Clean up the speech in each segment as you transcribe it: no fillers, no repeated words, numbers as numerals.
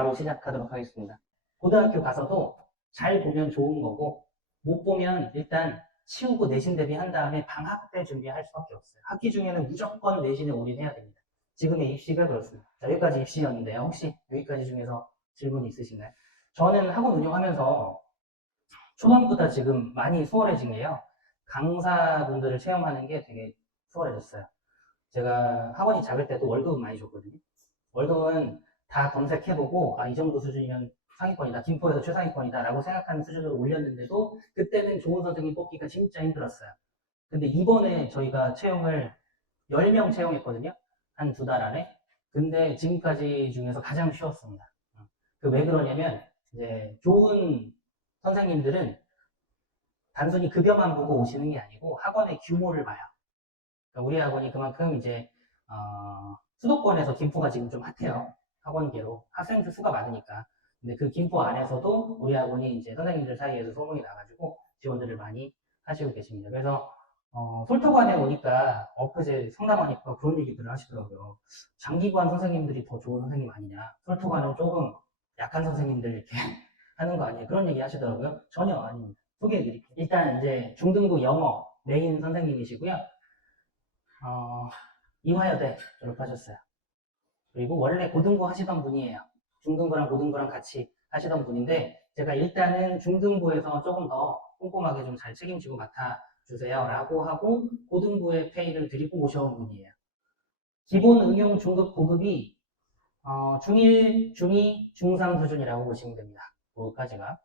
바로 시작하도록 하겠습니다. 고등학교 가서도 잘 보면 좋은 거고, 못 보면 일단 치우고 내신 대비한 다음에 방학 때 준비할 수밖에 없어요. 학기 중에는 무조건 내신에 올인해야 됩니다. 지금의 입시가 그렇습니다. 자, 여기까지 입시였는데요. 혹시 여기까지 중에서 질문이 있으신가요? 저는 학원 운영하면서 초반보다 지금 많이 수월해진 게요. 강사분들을 체험하는 게 되게 수월해졌어요. 제가 학원이 작을 때도 월급은 많이 줬거든요. 월급은 다 검색해보고, 아, 이 정도 수준이면 상위권이다, 김포에서 최상위권이다 라고 생각하는 수준으로 올렸는데도 그때는 좋은 선생님 뽑기가 진짜 힘들었어요. 근데 이번에 저희가 채용을 10명 채용했거든요. 한 2달 안에. 근데 지금까지 중에서 가장 쉬웠습니다. 왜 그러냐면, 이제 좋은 선생님들은 단순히 급여만 보고 오시는 게 아니고 학원의 규모를 봐요. 그러니까 우리 학원이 그만큼 이제 수도권에서 김포가 지금 좀 핫해요. 학원계로 학생들 수가 많으니까. 근데 그 김포 안에서도 우리 학원이 이제 선생님들 사이에서 소문이 나가지고 지원들을 많이 하시고 계십니다. 그래서 솔토관에 오니까 엊그제 상담하니까 그런 얘기들을 하시더라고요. 장기관 선생님들이 더 좋은 선생님 아니냐. 솔토관은 조금 약한 선생님들 이렇게 하는 거 아니에요. 그런 얘기 하시더라고요. 전혀 아닙니다. 소개해드릴게요. 일단 이제 중등부 영어 메인 선생님이시고요. 이화여대 졸업하셨어요. 그리고 원래 고등부 하시던 분이에요. 중등부랑 고등부랑 같이 하시던 분인데 제가 일단은 중등부에서 조금 더 꼼꼼하게 좀 잘 책임지고 맡아주세요 라고 하고 고등부에 페이를 드리고 오셔온 분이에요. 기본 응용 중급 고급이 중1, 중2, 중3 수준이라고 보시면 됩니다. 그거까지가.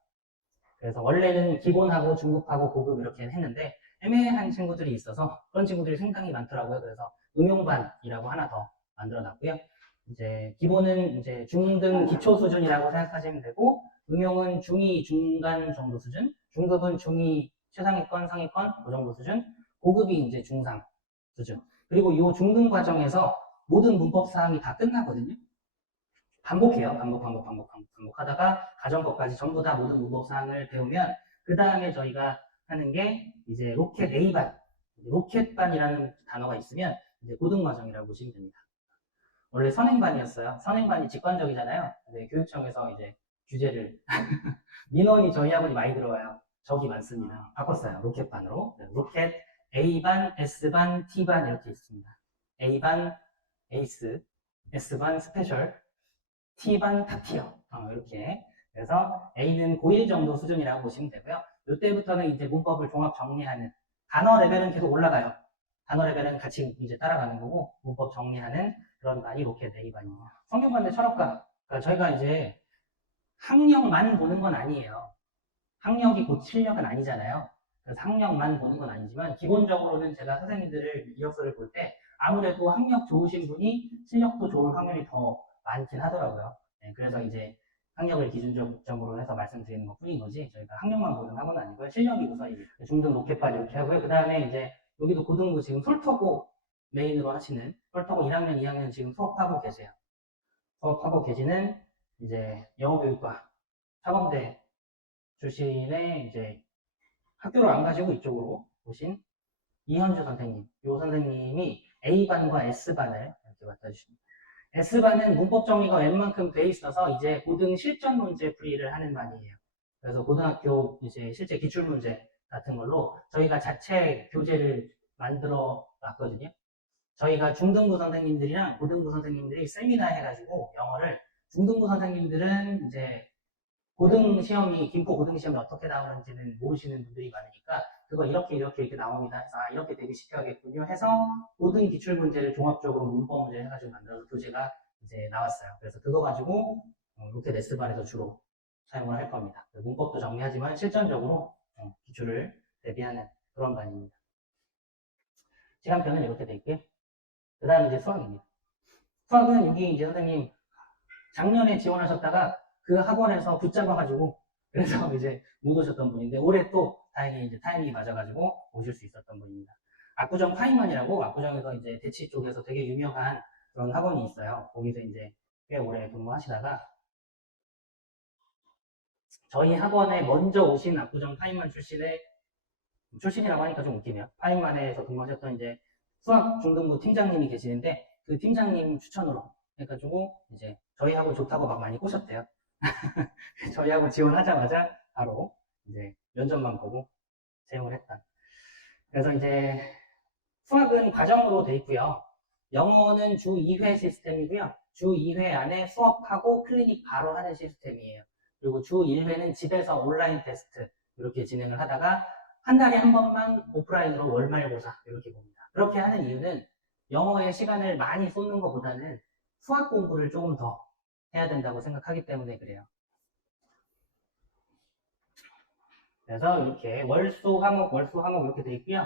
그래서 원래는 기본하고 중급하고 고급 이렇게 했는데 애매한 친구들이 있어서 그런 친구들이 상당히 많더라고요. 그래서 응용반이라고 하나 더 만들어 놨고요. 이제 기본은 이제 중등 기초 수준이라고 생각하시면 되고 응용은 중2 중간 정도 수준, 중급은 중2 최상위권, 상위권 그 정도 수준, 고급이 이제 중3 수준. 그리고 이 중등 과정에서 모든 문법 사항이 다 끝나거든요. 반복해요. 반복하다가 가정법까지 전부 다 모든 문법 사항을 배우면 그 다음에 저희가 하는 게 이제 로켓 A반, 로켓반이라는 단어가 있으면 이제 고등과정이라고 보시면 됩니다. 원래 선행반이었어요. 선행반이 직관적이잖아요. 근데 교육청에서 이제 규제를 민원이 저희 학원이 많이 들어와요. 적이 많습니다. 바꿨어요. 로켓반으로. 네, 로켓 A반, S반, T반 이렇게 있습니다. A반, 에이스, S반, 스페셜, T반 탑티어 이렇게. 그래서 A는 고1 정도 수준이라고 보시면 되고요. 이때부터는 이제 문법을 종합 정리하는 단어 레벨은 계속 올라가요. 단어 레벨은 같이 이제 따라가는 거고 문법 정리하는 그런 반이 로켓 A반입니다. 성균관대 철학과 그러니까 저희가 이제 학력만 보는 건 아니에요. 학력이 곧 실력은 아니잖아요. 그래서 학력만 보는 건 아니지만 기본적으로는 제가 선생님들을 이력서를 볼 때 아무래도 학력 좋으신 분이 실력도 좋은 확률이 더 많긴 하더라고요. 네, 그래서 이제 학력을 기준적으로 해서 말씀드리는 것 뿐인 거지 저희가 학력만 보는 학원은 아니고요. 실력이 우선입니다. 중등 로켓반 이렇게 하고요. 그 다음에 이제 여기도 고등부 지금 솔터고 메인으로 하시는 솔터고 1학년, 2학년 지금 수업하고 계세요. 수업하고 계시는 이제 영어교육과 사범대 출신의 이제 학교를 안 가시고 이쪽으로 오신 이현주 선생님. 이 선생님이 A반과 S반을 이렇게 맡아주십니다. S반은 문법 정리가 웬만큼 돼 있어서 이제 고등 실전 문제 풀이를 하는 반이에요. 그래서 고등학교 이제 실제 기출문제 같은 걸로 저희가 자체 교재를 만들어 놨거든요. 저희가 중등부 선생님들이랑 고등부 선생님들이 세미나 해가지고 영어를 중등부 선생님들은 이제 고등 시험이 김포 고등 시험이 어떻게 나오는지는 모르시는 분들이 많으니까 그거 이렇게 나옵니다 해서 아 이렇게 대비시켜야겠군요 해서 고등 기출 문제를 종합적으로 문법 문제 해가지고 만들어서 교재가 이제 나왔어요. 그래서 그거 가지고 로켓 S반에서 주로 사용을 할 겁니다. 문법도 정리하지만 실전적으로 기출을 대비하는 그런 반입니다. 시간표는 이렇게 될게요. 그 다음 이제 수학입니다. 수학은 여기 이제 선생님 작년에 지원하셨다가 그 학원에서 붙잡아가지고 그래서 이제 못 오셨던 분인데 올해 또 다행히 이제 타이밍이 맞아가지고 오실 수 있었던 분입니다. 압구정 파이만이라고 압구정에서 이제 대치 쪽에서 되게 유명한 그런 학원이 있어요. 거기서 이제 꽤 오래 근무하시다가 저희 학원에 먼저 오신 압구정 파이만 출신이라고 하니까 좀 웃기네요. 파이만에서 근무하셨던 이제 수학 중등부 팀장님이 계시는데 그 팀장님 추천으로 해가지고 이제 저희하고 좋다고 막 많이 꼬셨대요. 저희하고 지원하자마자 바로 이제 면접만 보고 채용을 했다. 그래서 이제 수학은 과정으로 돼 있고요. 영어는 주 2회 시스템이고요. 주 2회 안에 수업하고 클리닉 바로 하는 시스템이에요. 그리고 주 1회는 집에서 온라인 테스트 이렇게 진행을 하다가 한 달에 한 번만 오프라인으로 월말고사 이렇게 봅니다. 그렇게 하는 이유는 영어에 시간을 많이 쏟는 것보다는 수학 공부를 조금 더 해야 된다고 생각하기 때문에 그래요. 그래서 이렇게 월수 화목 이렇게 돼 있고요.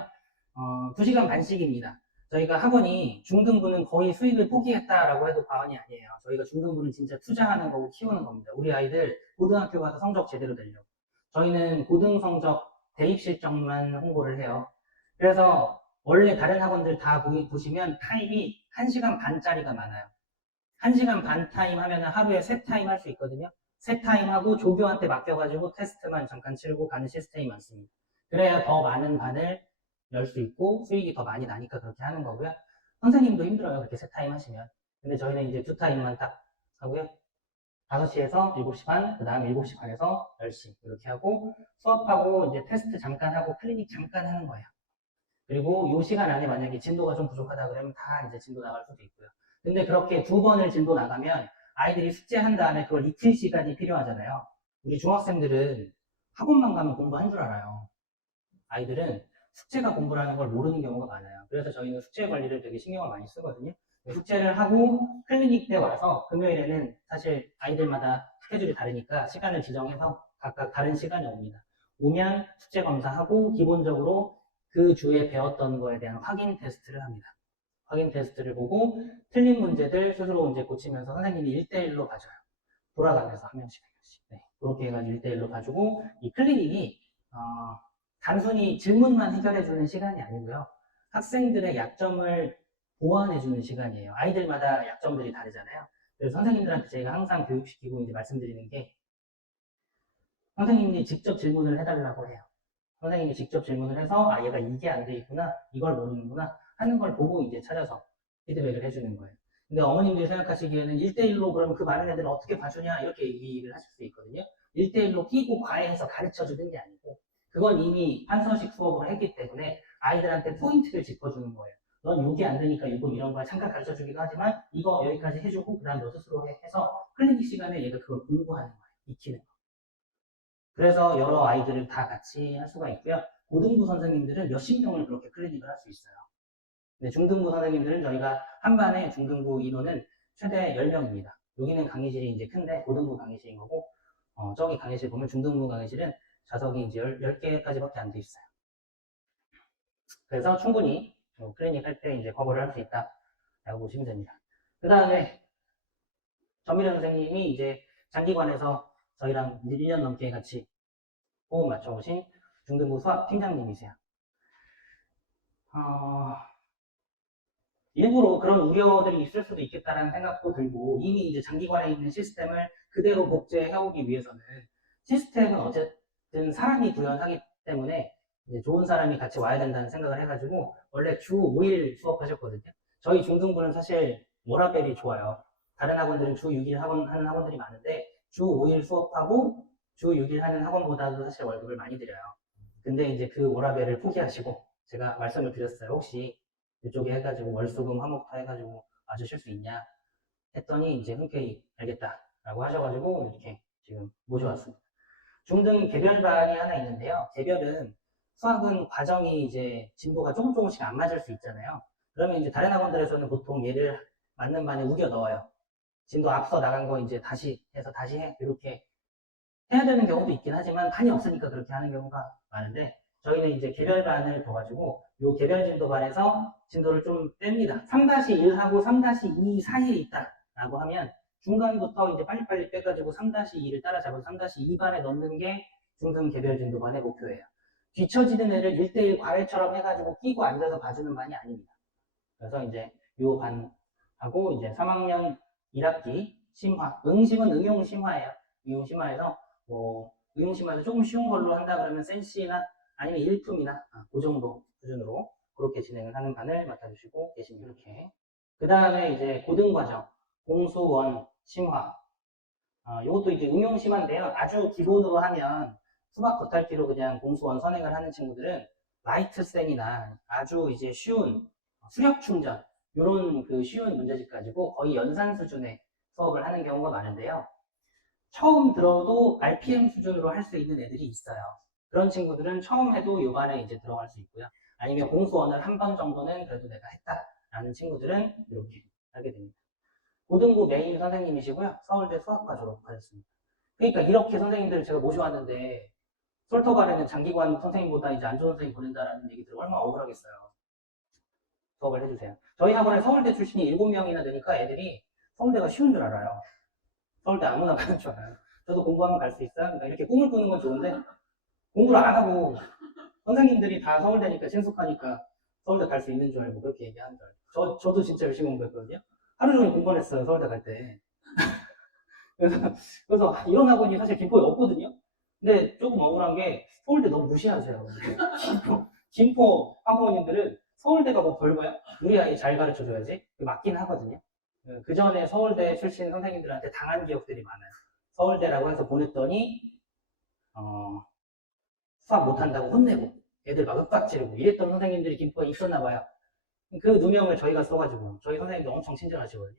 2시간 반씩입니다. 저희가 학원이 중등부는 거의 수익을 포기했다라고 해도 과언이 아니에요. 저희가 중등부는 진짜 투자하는 거고 키우는 겁니다. 우리 아이들 고등학교 가서 성적 제대로 내려고. 저희는 고등 성적 대입 실적만 홍보를 해요. 그래서 원래 다른 학원들 다 보시면 타임이 1시간 반짜리가 많아요. 1시간 반 타임 하면 하루에 3타임 할 수 있거든요. 3타임 하고 조교한테 맡겨가지고 테스트만 잠깐 치르고 가는 시스템이 많습니다. 그래야 더 많은 반을 열 수 있고 수익이 더 많이 나니까 그렇게 하는 거고요. 선생님도 힘들어요. 그렇게 3타임 하시면. 근데 저희는 이제 2타임만 딱 하고요. 5시에서 7시 반, 그 다음 7시 반에서 10시 이렇게 하고 수업하고 이제 테스트 잠깐 하고 클리닉 잠깐 하는 거예요. 그리고 이 시간 안에 만약에 진도가 좀 부족하다 그러면 다 이제 진도 나갈 수도 있고요. 근데 그렇게 2번을 진도 나가면 아이들이 숙제한 다음에 그걸 익힐 시간이 필요하잖아요. 우리 중학생들은 학원만 가면 공부한 줄 알아요. 아이들은 숙제가 공부라는 걸 모르는 경우가 많아요. 그래서 저희는 숙제 관리를 되게 신경을 많이 쓰거든요. 숙제를 하고 클리닉 때 와서 금요일에는 사실 아이들마다 스케줄이 다르니까 시간을 지정해서 각각 다른 시간에 옵니다. 오면 숙제 검사하고 기본적으로 그 주에 배웠던 거에 대한 확인 테스트를 합니다. 확인 테스트를 보고 틀린 문제들 스스로 이제 고치면서 선생님이 1대1로 봐줘요. 돌아가면서 한 명씩 한 명씩. 네, 그렇게 해가지고 1대1로 봐주고 이 클리닉이 단순히 질문만 해결해주는 시간이 아니고요. 학생들의 약점을 보완해주는 시간이에요. 아이들마다 약점들이 다르잖아요. 그래서 선생님들한테 저희가 항상 교육시키고 이제 말씀드리는 게 선생님이 직접 질문을 해달라고 해요. 선생님이 직접 질문을 해서 얘가 이게 안 돼 있구나, 이걸 모르는구나 하는 걸 보고 이제 찾아서 피드백을 해주는 거예요. 근데 어머님들이 생각하시기에는 1대1로 그러면 그 많은 애들을 어떻게 봐주냐 이렇게 얘기를 하실 수 있거든요. 1대1로 끼고 과외해서 가르쳐주는 게 아니고 그건 이미 한서식 수업을 했기 때문에 아이들한테 포인트를 짚어주는 거예요. 넌 요게 안 되니까 이거 이런 걸 잠깐 가르쳐주기도 하지만 이거 여기까지 해주고 그 다음 너 스스로 해서 클리닉 시간에 얘가 그걸 공부하는 거예요. 익히는 거. 그래서 여러 아이들을 다 같이 할 수가 있고요. 고등부 선생님들은 몇십 명을 그렇게 클리닉을 할 수 있어요. 근데 중등부 선생님들은 저희가 한 반에 중등부 인원은 최대 10명입니다. 여기는 강의실이 이제 큰데 고등부 강의실인 거고 저기 강의실 보면 중등부 강의실은 좌석이 이제 10개까지밖에 안 돼 있어요. 그래서 충분히 클리닉 할 때 이제 커버를 할 수 있다라고 보시면 됩니다. 그 다음에 전미래 선생님이 이제 장기관에서 저희랑 1년 넘게 같이 호흡 맞춰오신 중등부 수학 팀장님이세요. 일부러 그런 우려들이 있을 수도 있겠다라는 생각도 들고 이미 이제 장기관에 있는 시스템을 그대로 복제해오기 위해서는 시스템은 어쨌든 사람이 구현하기 때문에 이제 좋은 사람이 같이 와야 된다는 생각을 해가지고 원래 주 5일 수업하셨거든요. 저희 중등부는 사실 워라벨이 좋아요. 다른 학원들은 주 6일 하는 학원들이 많은데 주 5일 수업하고 주 6일 하는 학원보다도 사실 월급을 많이 드려요. 근데 이제 그 워라벨을 포기하시고 제가 말씀을 드렸어요. 혹시 이쪽에 해가지고 월수금 화목타 해가지고 와주실 수 있냐 했더니 이제 흔쾌히 알겠다라고 하셔가지고 이렇게 지금 모셔왔습니다. 중등 개별반이 하나 있는데요. 개별은 수학은 과정이 이제 진도가 조금씩 안 맞을 수 있잖아요. 그러면 이제 다른 학원들에서는 보통 얘를 맞는 반에 우겨 넣어요. 진도 앞서 나간 거 이제 다시 해서 다시 해 이렇게 해야 되는 경우도 있긴 하지만 반이 없으니까 그렇게 하는 경우가 많은데 저희는 이제 개별반을 둬가지고 요 개별 진도반에서 진도를 좀 뺍니다. 3-1하고 3-2 사이에 있다라고 하면 중간부터 이제 빨리빨리 빼가지고 3-2를 따라잡아서 3-2반에 넣는 게 중등 개별 진도반의 목표예요. 뒤처지는 애를 1대1 과외처럼 해가지고 끼고 앉아서 봐주는 반이 아닙니다. 그래서 이제 요 반하고 이제 3학년 1학기 심화, 응심은 응용 심화예요. 응용 심화에서 응용심화에서 조금 쉬운 걸로 한다 그러면 센시나 아니면 일품이나 그 정도 수준으로 그렇게 진행을 하는 반을 맡아주시고 계십니다. 이렇게. 그 다음에 이제 고등과정. 공수원, 심화. 이것도 이제 응용 심화인데요. 아주 기본으로 하면 수학 겉핥기로 그냥 공수원 선행을 하는 친구들은 라이트 셈이나 아주 이제 쉬운 수력 충전 이런 그 쉬운 문제집 가지고 거의 연산 수준의 수업을 하는 경우가 많은데요. 처음 들어도 RPM 수준으로 할 수 있는 애들이 있어요. 그런 친구들은 처음 해도 요 반에 이제 들어갈 수 있고요. 아니면 공수원을 한 번 정도는 그래도 내가 했다라는 친구들은 이렇게 하게 됩니다. 고등부 메인 선생님이시고요. 서울대 수학과 졸업하셨습니다. 그러니까 이렇게 선생님들을 제가 모셔왔는데 솔터발에는 장기관 선생님보다 이제 안 좋은 선생님 보낸다라는 얘기들 얼마나 억울하겠어요. 수업을 해주세요. 저희 학원에 서울대 출신이 7명이나 되니까 애들이 서울대가 쉬운 줄 알아요. 서울대 아무나 가는 줄 알아요. 저도 공부하면 갈 수 있어요. 그러니까 이렇게 꿈을 꾸는 건 좋은데 공부를 안 하고 선생님들이 다 서울대니까 친숙하니까 서울대 갈 수 있는 줄 알고 그렇게 얘기하는 줄 알고 저도 진짜 열심히 공부했거든요. 하루 종일 공부를 했어요. 서울대 갈 때. 그래서 이런 학원이 사실 김포에 없거든요. 근데 조금 억울한 게 서울대 너무 무시하세요. 김포 학부모님들은 서울대가 뭐 별거야? 우리 아이 잘 가르쳐줘야지. 맞긴 하거든요. 그 전에 서울대 출신 선생님들한테 당한 기억들이 많아요. 서울대라고 해서 보냈더니 수학 못한다고 혼내고 애들 막 윽박지르고 이랬던 선생님들이 김포에 있었나 봐요. 그 누명을 저희가 써가지고 저희 선생님도 엄청 친절하시거든요.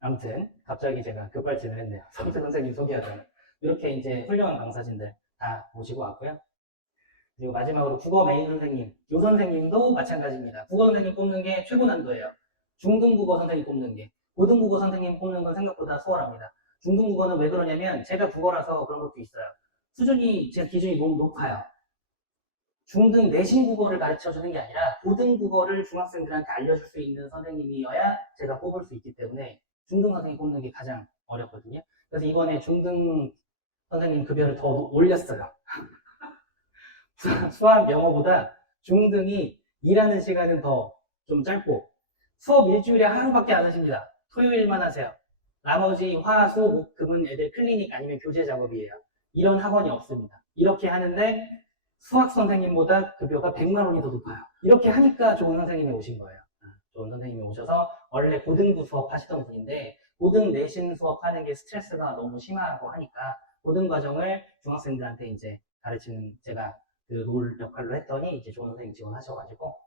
아무튼 갑자기 제가 급발진을 했네요. 서울대 선생님 소개하자면 이렇게 이제 훌륭한 강사진들 다 모시고 왔고요. 그리고 마지막으로 국어 메인 선생님, 요 선생님도 마찬가지입니다. 국어 선생님 뽑는 게 최고 난도예요. 중등국어 선생님 뽑는 게. 고등국어 선생님 뽑는 건 생각보다 수월합니다. 중등국어는 왜 그러냐면 제가 국어라서 그런 것도 있어요. 수준이, 제 기준이 너무 높아요. 중등 내신 국어를 가르쳐 주는 게 아니라 고등 국어를 중학생들한테 알려줄 수 있는 선생님이어야 제가 뽑을 수 있기 때문에 중등 선생님 뽑는 게 가장 어렵거든요. 그래서 이번에 중등 선생님 급여를 더 올렸어요. 수학, 영어보다 중등이 일하는 시간은 더 좀 짧고 수업 일주일에 하루밖에 안 하십니다. 토요일만 하세요. 나머지 화, 수, 목, 금은 애들 클리닉 아니면 교재 작업이에요. 이런 학원이 없습니다. 이렇게 하는데 수학 선생님보다 급여가 100만 원이 더 높아요. 이렇게 하니까 좋은 선생님이 오신 거예요. 좋은 선생님이 오셔서 원래 고등부 수업 하시던 분인데 고등 내신 수업 하는 게 스트레스가 너무 심하고 하니까 고등 과정을 중학생들한테 이제 가르치는 제가 그 롤 역할로 했더니 이제 좋은 선생님 지원하셔가지고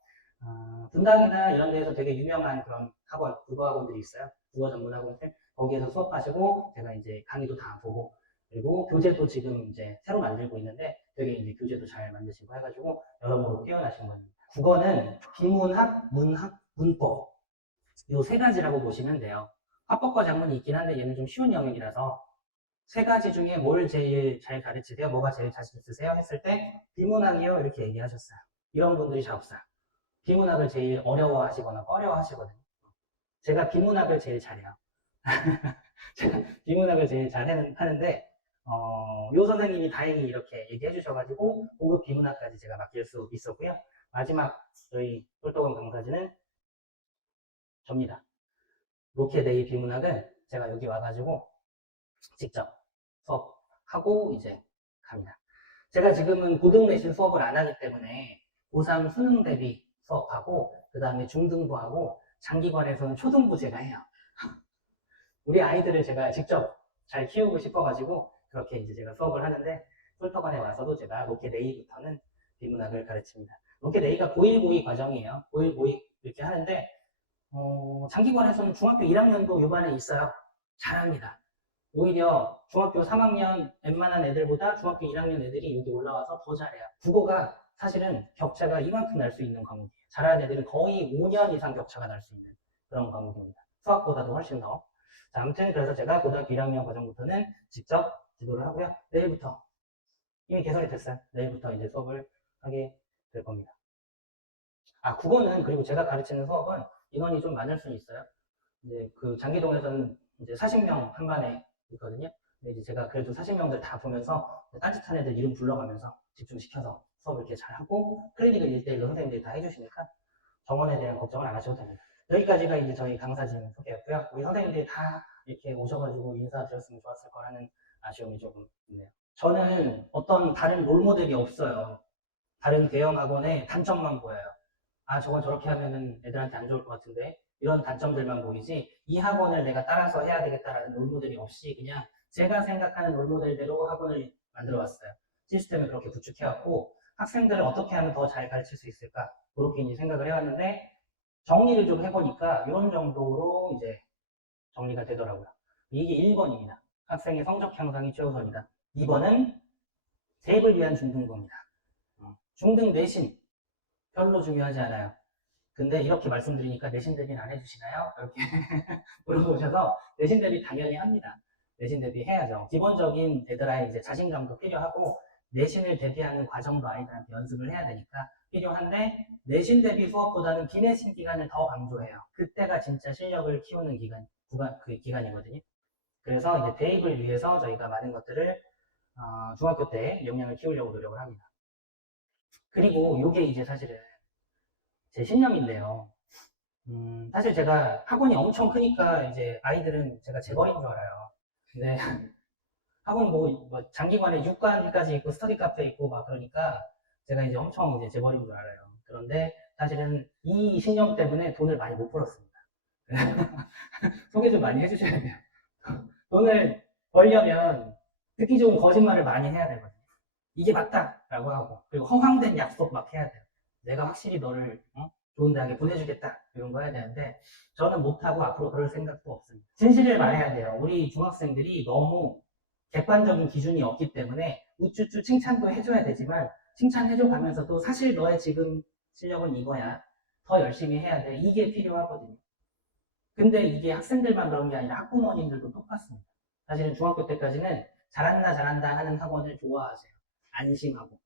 분당이나 이런 데에서 되게 유명한 그런 학원, 국어 학원들이 있어요. 국어 전문 학원들 거기에서 수업하시고 제가 이제 강의도 다 보고 그리고 교재도 지금 이제 새로 만들고 있는데 되게 이제 교재도 잘 만드시고 해가지고 여러모로 뛰어나신 분입니다. 국어는 비문학, 문학, 문법 요 세 가지라고 보시면 돼요. 화법과 작문이 있긴 한데 얘는 좀 쉬운 영역이라서 세 가지 중에 뭘 제일 잘 가르치세요? 뭐가 제일 자신 있으세요? 했을 때 비문학이요 이렇게 얘기하셨어요. 이런 분들이 잘 없어요. 비문학을 제일 어려워하시거나 꺼려하시거든요. 제가 비문학을 제일 잘해요. 제가 비문학을 제일 잘 하는데 요 선생님이 다행히 이렇게 얘기해 주셔가지고 고급 비문학까지 제가 맡길 수 있었고요. 마지막 저희 똘똘한 강사진은 접니다. 로켓A 비문학은 제가 여기 와가지고 직접 수업하고 이제 갑니다. 제가 지금은 고등 내신 수업을 안 하기 때문에 고3 수능 대비 수업하고 그 다음에 중등부하고 장기관에서는 초등부 제가 해요. 우리 아이들을 제가 직접 잘 키우고 싶어가지고 그렇게 이제 제가 수업을 하는데 솔터관에 와서도 제가 로켓 A부터는 비문학을 가르칩니다. 로켓 A가 고1, 고2 과정이에요. 고1, 고2 이렇게 하는데 장기관에서는 중학교 1학년도 요반에 있어요. 잘합니다. 오히려 중학교 3학년 웬만한 애들보다 중학교 1학년 애들이 여기 올라와서 더 잘해요. 국어가 사실은 격차가 이만큼 날 수 있는 과목이에요. 잘하는 애들은 거의 5년 이상 격차가 날 수 있는 그런 과목입니다. 수학보다도 훨씬 더. 자, 아무튼 그래서 제가 고등학교 1학년 과정부터는 직접 지도를 하고요. 내일부터 이미 개설이 됐어요. 내일부터 이제 수업을 하게 될 겁니다. 국어는 그리고 제가 가르치는 수업은 인원이 좀 많을 수는 있어요. 이제 그 장기동에서는 이제 40명 한 반에 있거든요. 근데 이제 제가 그래도 40명들 다 보면서 딴짓한 애들 이름 불러가면서 집중시켜서 수업을 이렇게 잘 하고 클리닉을 1대1로 선생님들이 다 해주시니까 정원에 대한 걱정을 안 하셔도 됩니다. 여기까지가 이제 저희 강사진 소개였고요. 우리 선생님들이 다 이렇게 오셔가지고 인사드렸으면 좋았을 거라는 아쉬움이 조금 있네요. 저는 어떤 다른 롤모델이 없어요. 다른 대형 학원의 단점만 보여요. 저건 저렇게 하면은 애들한테 안 좋을 것 같은데 이런 단점들만 보이지 이 학원을 내가 따라서 해야 되겠다라는 롤모델이 없이 그냥 제가 생각하는 롤모델대로 학원을 만들어 왔어요. 시스템을 그렇게 구축해왔고 학생들을 어떻게 하면 더 잘 가르칠 수 있을까 그렇게 이제 생각을 해왔는데 정리를 좀 해보니까 이런 정도로 이제 정리가 되더라고요. 이게 1번입니다. 학생의 성적 향상이 최우선이다. 2번은 대입을 위한 중등부입니다. 중등 내신 별로 중요하지 않아요. 근데 이렇게 말씀드리니까 내신 대비는 안 해주시나요? 이렇게 물어보셔서 내신 대비 당연히 합니다. 내신 대비 해야죠. 기본적인 애들아이 이제 자신감도 필요하고 내신을 대비하는 과정도 아이들한테 연습을 해야 되니까 필요한데 내신 대비 수업보다는 비내신 기간을 더 강조해요. 그때가 진짜 실력을 키우는 기간이거든요. 그래서 이제 대입을 위해서 저희가 많은 것들을 중학교 때 역량을 키우려고 노력을 합니다. 그리고 이게 이제 사실은 제 신념인데요. 사실 제가 학원이 엄청 크니까 이제 아이들은 제가 재벌인 줄 알아요. 근데 학원 뭐 장기관에 6관까지 있고 스터디 카페 있고 막 그러니까 제가 이제 엄청 이제 재벌인 줄 알아요. 그런데 사실은 이 신념 때문에 돈을 많이 못 벌었습니다. 소개 좀 많이 해주셔야 돼요. 돈을 벌려면 듣기 좋은 거짓말을 많이 해야 되거든요. 이게 맞다라고 하고 그리고 허황된 약속 막 해야 돼요. 내가 확실히 너를 좋은 대학에 보내주겠다 이런 거 해야 되는데 저는 못하고 앞으로 그럴 생각도 없습니다. 진실을 말해야 돼요. 우리 중학생들이 너무 객관적인 기준이 없기 때문에 우쭈쭈 칭찬도 해줘야 되지만 칭찬해줘 가면서도 사실 너의 지금 실력은 이거야. 더 열심히 해야 돼. 이게 필요하거든요. 근데 이게 학생들만 그런 게 아니라 학부모님들도 똑같습니다. 사실은 중학교 때까지는 잘한다 잘한다 하는 학원을 좋아하세요. 안심하고.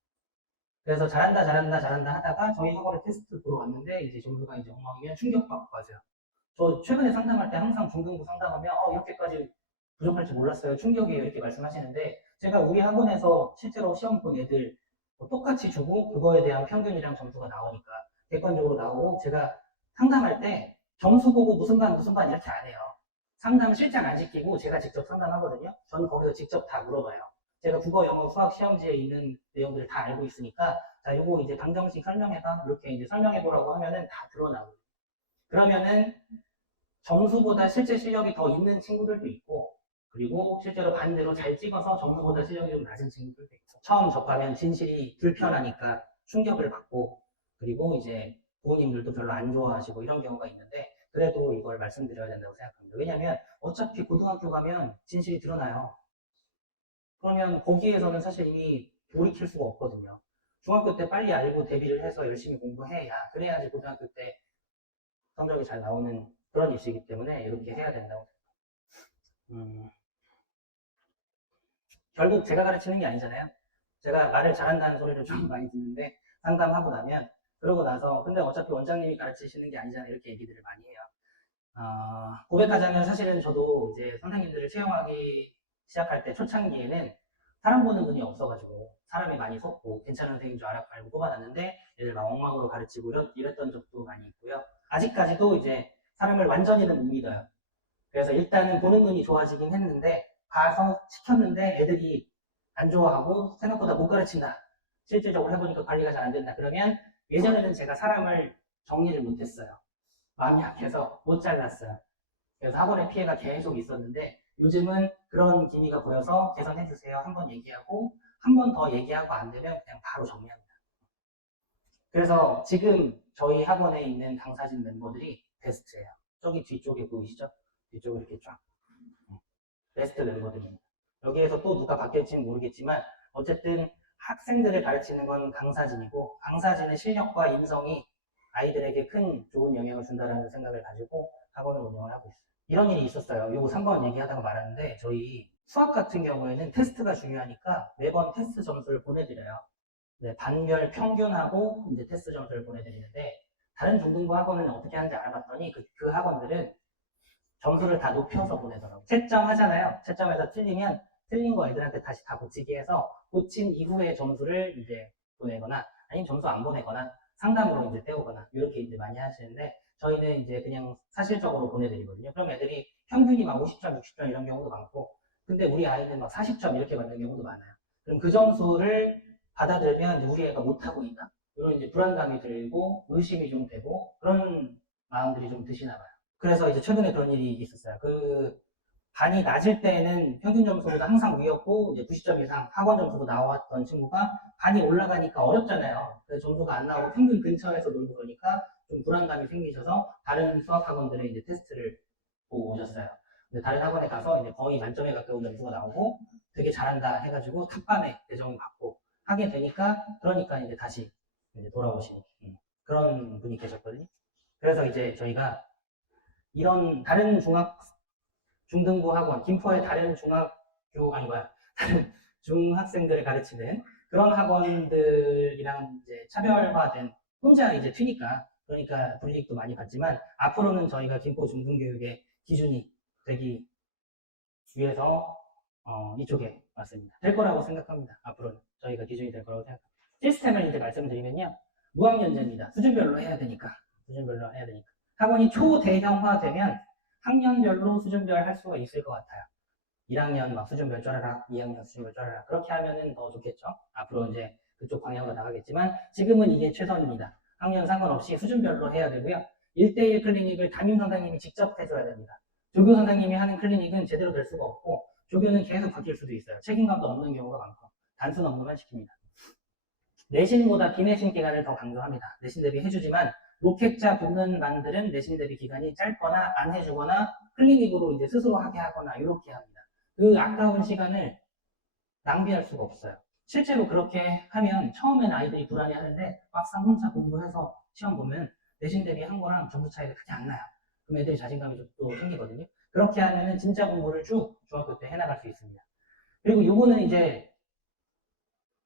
그래서 잘한다 잘한다 잘한다 하다가 저희 학원에 테스트 보러 왔는데 이제 점수가 이제 엉망이면 충격받고 가세요. 저 최근에 상담할 때 항상 중등부 상담하면 이렇게까지 부족할 줄 몰랐어요. 충격이에요. 이렇게 말씀하시는데 제가 우리 학원에서 실제로 시험 본 애들 똑같이 주고 그거에 대한 평균이랑 점수가 나오니까 객관적으로 나오고 제가 상담할 때 점수 보고 무슨 반 이렇게 안 해요. 상담 실장 안 시키고 제가 직접 상담하거든요. 저는 거기서 직접 다 물어봐요. 제가 국어, 영어, 수학 시험지에 있는 내용들을 다 알고 있으니까 자, 요거 이제 방정식 설명해봐. 이렇게 이제 설명해보라고 하면은 다 드러나고. 그러면은 점수보다 실제 실력이 더 있는 친구들도 있고 그리고 실제로 반대로 잘 찍어서 점수보다 실력이 좀 낮은 친구들도 있고 처음 접하면 진실이 불편하니까 충격을 받고 그리고 이제 부모님들도 별로 안 좋아하시고 이런 경우가 있는데 그래도 이걸 말씀드려야 된다고 생각합니다. 왜냐하면 어차피 고등학교 가면 진실이 드러나요. 그러면 거기에서는 사실 이미 돌이킬 수가 없거든요. 중학교 때 빨리 알고 대비를 해서 열심히 공부해야 그래야지 고등학교 때 성적이 잘 나오는 그런 입시이기 때문에 이렇게 해야 된다고 생각합니다. 결국 제가 가르치는 게 아니잖아요. 제가 말을 잘한다는 소리를 좀 많이 듣는데 상담하고 나면 그러고 나서 근데 어차피 원장님이 가르치시는 게 아니잖아요. 이렇게 얘기들을 많이 해요. 고백하자면 사실은 저도 이제 선생님들을 채용하기 시작할 때 초창기에는 사람 보는 눈이 없어가지고 사람이 많이 속고 괜찮은 선생님인 줄 알고 뽑아놨는데 애들 막 엉망으로 가르치고 이랬던 적도 많이 있고요. 아직까지도 이제 사람을 완전히는 못 믿어요. 그래서 일단은 보는 눈이 좋아지긴 했는데 가서 시켰는데 애들이 안 좋아하고 생각보다 못 가르친다. 실질적으로 해보니까 관리가 잘 안 된다. 그러면 예전에는 제가 사람을 정리를 못했어요. 마음이 약해서 못 잘랐어요. 그래서 학원에 피해가 계속 있었는데 요즘은 그런 기미가 보여서 개선해주세요. 한번 얘기하고 한 번 더 얘기하고 안 되면 그냥 바로 정리합니다. 그래서 지금 저희 학원에 있는 강사진 멤버들이 베스트예요. 저기 뒤쪽에 보이시죠? 뒤쪽에 이렇게 쫙 베스트 멤버들입니다. 여기에서 또 누가 바뀔지는 모르겠지만 어쨌든 학생들을 가르치는 건 강사진이고 강사진의 실력과 인성이 아이들에게 큰 좋은 영향을 준다는 생각을 가지고 학원을 운영을 하고 있어요. 이런 일이 있었어요. 요거 3번 얘기하다가 말았는데 저희 수학 같은 경우에는 테스트가 중요하니까 매번 테스트 점수를 보내드려요. 네, 반별 평균하고 이제 테스트 점수를 보내드리는데 다른 중등부 학원은 어떻게 하는지 알아봤더니 그 학원들은 점수를 다 높여서 보내더라고요. 채점 하잖아요. 채점에서 틀리면 틀린 거 애들한테 다시 다 고치게 해서 고친 이후에 점수를 이제 보내거나 아니면 점수 안 보내거나 상담으로 이제 때우거나 이렇게 이제 많이 하시는데 저희는 이제 그냥 사실적으로 보내드리거든요. 그럼 애들이 평균이 막 50점, 60점 이런 경우도 많고 근데 우리 아이는 막 40점 이렇게 받는 경우도 많아요. 그럼 그 점수를 받아들면 우리 애가 못하고 있나? 이런 이제 불안감이 들고 의심이 좀 되고 그런 마음들이 좀 드시나 봐요. 그래서 이제 최근에 그런 일이 있었어요. 그 반이 낮을 때는 평균 점수보다 항상 위였고 이제 90점 이상 학원 점수도 나왔던 친구가 반이 올라가니까 어렵잖아요. 그래서 점수가 안 나오고 평균 근처에서 놀고 그러니까 좀 불안감이 생기셔서 다른 수학 학원들의 이제 테스트를 보고 오셨어요. 근데 다른 학원에 가서 이제 거의 만점에 가까운 점수가 나오고 되게 잘한다 해가지고 탑반에 배정을 받고 하게 되니까 그러니까 이제 다시 이제 돌아오신 그런 분이 계셨거든요. 그래서 이제 저희가 이런 다른 중등부 학원, 김포의 다른 아니 뭐야, 다른 중학생들을 가르치는 그런 학원들이랑 이제 차별화된 혼자 이제 튀니까 그러니까 불이익도 많이 받지만 앞으로는 저희가 김포 중등교육의 기준이 되기 위해서 이쪽에 왔습니다. 될 거라고 생각합니다. 앞으로는 저희가 기준이 될 거라고 생각합니다. 시스템을 이제 말씀드리면요. 무학년제입니다. 수준별로 해야 되니까. 수준별로 해야 되니까. 학원이 초대형화되면 학년별로 수준별 할 수가 있을 것 같아요. 1학년 막 수준별 쩌라락, 2학년 수준별 쩌라락. 그렇게 하면은 더 좋겠죠. 앞으로 이제 그쪽 방향으로 나가겠지만 지금은 이게 최선입니다. 학년 상관없이 수준별로 해야 되고요. 1대1 클리닉을 담임 선생님이 직접 해줘야 됩니다. 조교 선생님이 하는 클리닉은 제대로 될 수가 없고 조교는 계속 바뀔 수도 있어요. 책임감도 없는 경우가 많고 단순 업무만 시킵니다. 내신보다 비내신 기간을 더 강조합니다. 내신 대비 해주지만 로켓자 붙는 반들은 내신 대비 기간이 짧거나 안 해주거나 클리닉으로 이제 스스로 하게 하거나 이렇게 합니다. 그 아까운 시간을 낭비할 수가 없어요. 실제로 그렇게 하면 처음엔 아이들이 불안해하는데 막상 혼자 공부해서 시험 보면 내신 대비 한 거랑 점수 차이가 크게 안 나요. 그럼 애들이 자신감이 또 생기거든요. 그렇게 하면은 진짜 공부를 쭉 중학교 때 해나갈 수 있습니다. 그리고 요거는 이제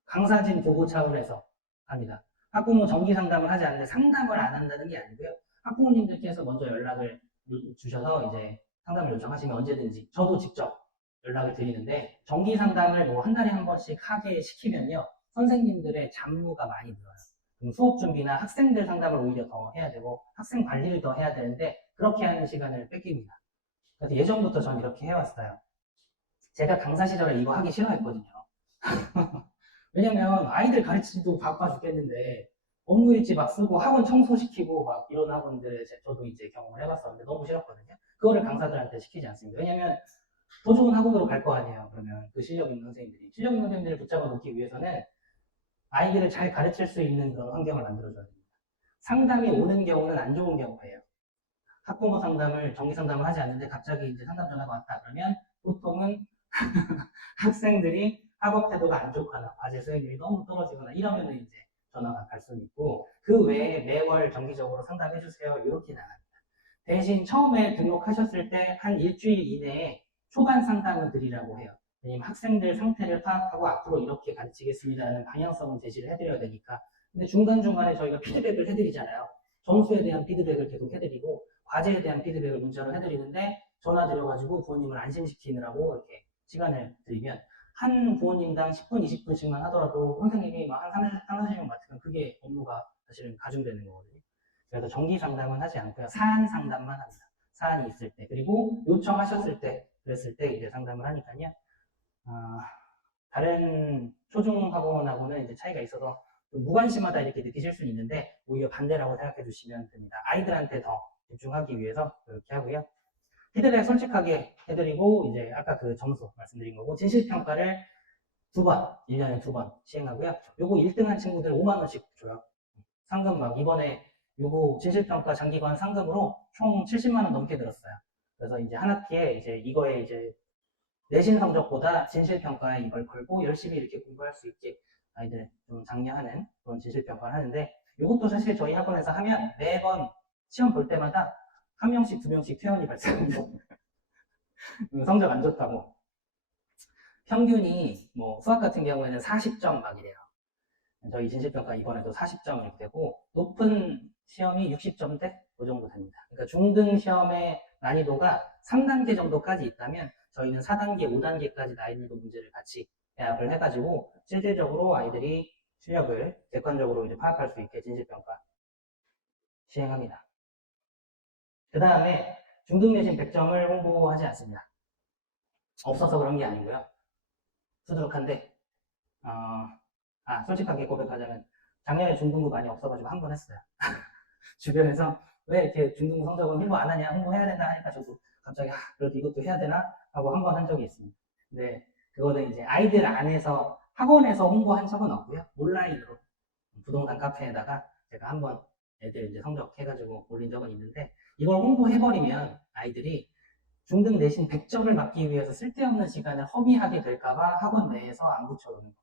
강사진 보고 차원에서 합니다. 학부모 정기 상담을 하지 않는데 상담을 안 한다는 게 아니고요. 학부모님들께서 먼저 연락을 주셔서 이제 상담을 요청하시면 언제든지 저도 직접 연락을 드리는데 정기 상담을 뭐 한 달에 한 번씩 하게 시키면요. 선생님들의 잡무가 많이 늘어요. 그럼 수업 준비나 학생들 상담을 오히려 더 해야 되고 학생 관리를 더 해야 되는데 그렇게 하는 시간을 뺏깁니다. 그래서 예전부터 전 이렇게 해왔어요. 제가 강사 시절에 이거 하기 싫어했거든요. 왜냐면 아이들 가르치기도 바빠 죽겠는데 업무 일지 막 쓰고 학원 청소시키고 막 이런 학원들 저도 이제 경험을 해봤었는데 너무 싫었거든요. 그거를 강사들한테 시키지 않습니다. 왜냐면 더 좋은 학원으로 갈 거 아니에요. 그러면 그 실력 있는 선생님들이. 실력 있는 선생님들을 붙잡아 놓기 위해서는 아이들을 잘 가르칠 수 있는 그런 환경을 만들어줘야 됩니다. 상담이 오는 경우는 안 좋은 경우예요. 학부모 상담을, 정기 상담을 하지 않는데 갑자기 이제 상담 전화가 왔다 그러면 보통은 학생들이 학업 태도가 안 좋거나 과제 수행률이 너무 떨어지거나 이러면 이제 전화가 갈 수는 있고 그 외에 매월 정기적으로 상담해 주세요 이렇게 나갑니다. 대신 처음에 등록하셨을 때 한 일주일 이내에 초반 상담을 드리라고 해요. 왜냐면 학생들 상태를 파악하고 앞으로 이렇게 가르치겠습니다라는 방향성을 제시를 해드려야 되니까. 근데 중간중간에 저희가 피드백을 해드리잖아요. 점수에 대한 피드백을 계속 해드리고 과제에 대한 피드백을 문자로 해드리는데 전화 드려가지고 부모님을 안심시키느라고 이렇게 시간을 들이면 한 부모님당 10분, 20분씩만 하더라도 선생님이 한 3-4시간 맡으면 그게 업무가 사실은 가중되는 거거든요. 그래서 정기 상담은 하지 않고요. 사안 상담만 합니다. 사안이 있을 때. 그리고 요청하셨을 때, 그랬을 때 이제 상담을 하니까요. 다른 초중학원하고는 이제 차이가 있어서 무관심하다 이렇게 느끼실 수는 있는데 오히려 반대라고 생각해 주시면 됩니다. 아이들한테 더 집중하기 위해서 그렇게 하고요. 피드백 솔직하게 해드리고 이제 아까 그 점수 말씀드린 거고 진실평가를 2번, 1년에 2번 시행하고요. 요거 1등한 친구들 5만 원씩 줘요. 상금 막 이번에 요거 진실평가 장기간 상금으로 총 70만 원 넘게 들었어요. 그래서 이제 한 학기에 이제 이거에 이제 내신 성적보다 진실평가에 이걸 걸고 열심히 이렇게 공부할 수 있게 아이들 좀 장려하는 그런 진실평가를 하는데 이것도 사실 저희 학원에서 하면 매번 시험 볼 때마다 한 명씩 두 명씩 퇴원이 발생합니다. 성적 안 좋다고. 평균이 뭐 수학 같은 경우에는 40점 막 이래요. 저희 진실평가 이번에도 40점 이렇게 되고 높은 시험이 60점대 그 정도 됩니다. 그러니까 중등 시험의 난이도가 3단계 정도까지 있다면 저희는 4단계, 5단계까지 난이도 문제를 같이 배합을 해가지고 실질적으로 아이들이 실력을 객관적으로 이제 파악할 수 있게 진실평가 시행합니다. 그 다음에 중등 내신 100점을 홍보하지 않습니다. 없어서 그런 게 아니고요. 수두룩한데 솔직하게 고백하자면 작년에 중등부 많이 없어가지고 한 번 했어요. 주변에서 왜 이렇게 중등부 성적은 홍보 안 하냐, 홍보해야 된다 하니까 저도 갑자기 그래도 이것도 해야 되나 하고 한 번 한 적이 있습니다. 근데 그거는 이제 아이들 안에서 학원에서 홍보한 적은 없고요. 온라인으로 부동산 카페에다가 제가 한번 애들 이제 성적 해가지고 올린 적은 있는데, 이걸 홍보해버리면 아이들이 중등 내신 100점을 받기 위해서 쓸데없는 시간을 허비하게 될까봐 학원 내에서 안 붙여놓는 겁니다.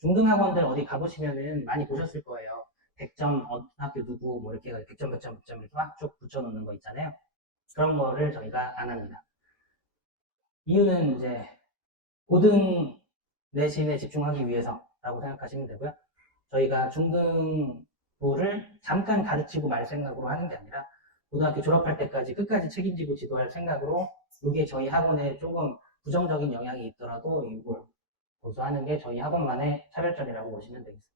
중등 학원들 어디 가보시면은 많이 보셨을 거예요. 100점 학교 누구 뭐 이렇게 100점 100점 100점 이렇게 막 쭉 붙여놓는 거 있잖아요. 그런 거를 저희가 안 합니다. 이유는 이제 고등 내신에 집중하기 위해서라고 생각하시면 되고요. 저희가 중등부를 잠깐 가르치고 말 생각으로 하는 게 아니라 고등학교 졸업할 때까지 끝까지 책임지고 지도할 생각으로, 이게 저희 학원에 조금 부정적인 영향이 있더라도 이걸 고수하는 게 저희 학원만의 차별점이라고 보시면 되겠습니다.